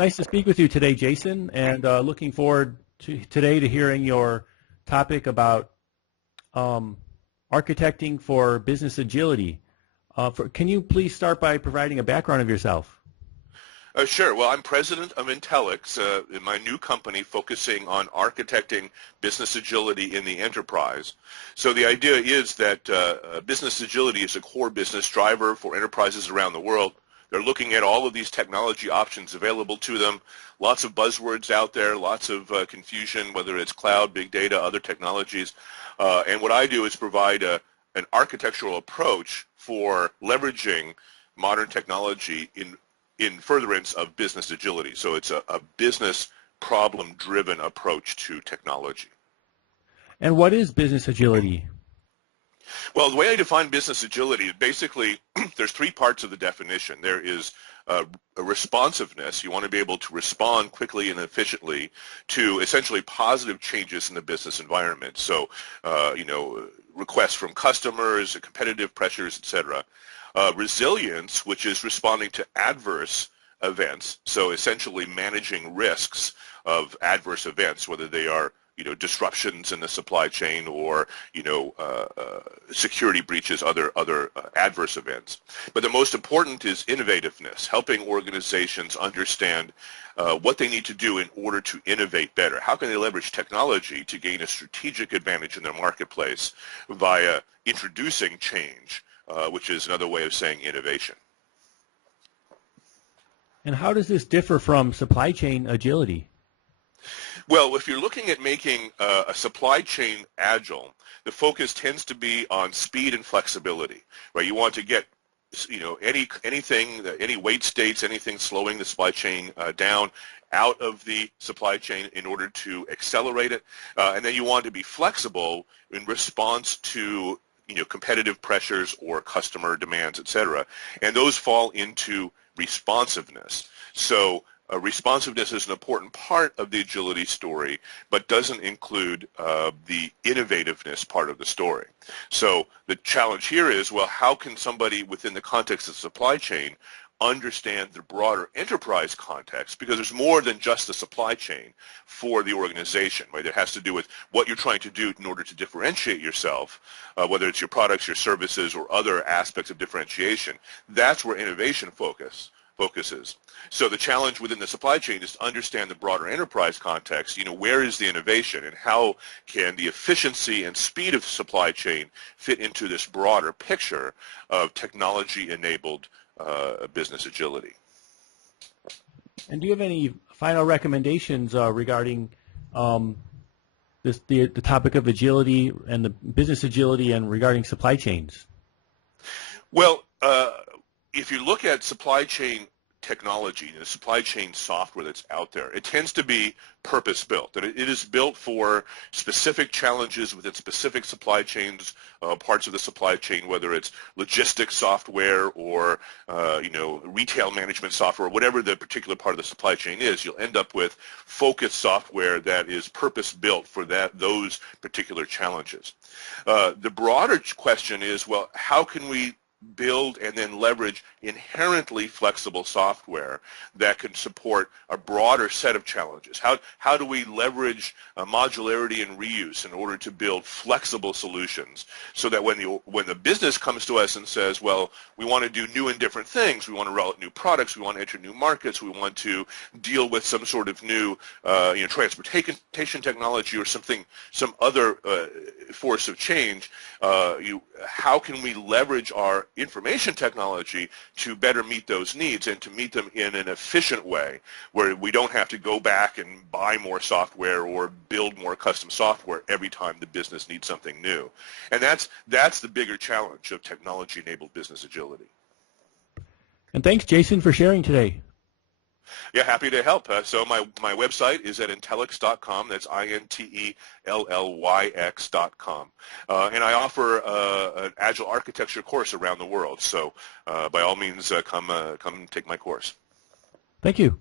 nice to speak with you today, Jason, and looking forward today to hearing your topic about architecting for business agility. Can you please start by providing a background of yourself? Sure. Well, I'm president of Intellyx, in my new company focusing on architecting business agility in the enterprise. So the idea is that business agility is a core business driver for enterprises around the world. They're looking at all of these technology options available to them, lots of buzzwords out there, lots of confusion, whether it's cloud, big data, other technologies. And what I do is provide an architectural approach for leveraging modern technology in furtherance of business agility. So it's a business problem-driven approach to technology. And what is business agility? Well, the way I define business agility is basically there's three parts of the definition. There is a responsiveness. You want to be able to respond quickly and efficiently to essentially positive changes in the business environment. So, requests from customers, competitive pressures, etc. Resilience, which is responding to adverse events, so essentially managing risks of adverse events, whether they are disruptions in the supply chain or security breaches, other adverse events. But the most important is innovativeness, helping organizations understand what they need to do in order to innovate better. How can they leverage technology to gain a strategic advantage in their marketplace via introducing change, which is another way of saying innovation. And how does this differ from supply chain agility? Well, if you're looking at making a supply chain agile, the focus tends to be on speed and flexibility, right? You want to get any weight states, anything slowing the supply chain down out of the supply chain in order to accelerate it, and then you want to be flexible in response to competitive pressures or customer demands, etc. And those fall into responsiveness. So responsiveness is an important part of the agility story, but doesn't include the innovativeness part of the story. So the challenge here is, well, how can somebody within the context of supply chain understand the broader enterprise context, because there's more than just the supply chain for the organization, right? It has to do with what you're trying to do in order to differentiate yourself, whether it's your products, your services, or other aspects of differentiation. That's where innovation focuses. So the challenge within the supply chain is to understand the broader enterprise context. Where is the innovation, and how can the efficiency and speed of supply chain fit into this broader picture of technology-enabled business agility. And do you have any final recommendations regarding the topic of agility and the business agility and regarding supply chains? Well, if you look at supply chain technology, the supply chain software that's out there, it tends to be purpose-built. That it is built for specific challenges within specific supply chains, parts of the supply chain, whether it's logistics software or retail management software, whatever the particular part of the supply chain is. You'll end up with focused software that is purpose-built for those particular challenges. The broader question is, well, how can we build and then leverage inherently flexible software that can support a broader set of challenges? How do we leverage modularity and reuse in order to build flexible solutions so that when the business comes to us and says, well, we want to do new and different things, we want to roll out new products, we want to enter new markets, we want to deal with some sort of new transportation technology or some other force of change, how can we leverage our information technology to better meet those needs and to meet them in an efficient way where we don't have to go back and buy more software or build more custom software every time the business needs something new. And that's the bigger challenge of technology-enabled business agility. And thanks, Jason, for sharing today. Yeah, happy to help. So my website is at Intellyx.com. That's Intellyx.com. And I offer an Agile architecture course around the world. So by all means, come take my course. Thank you.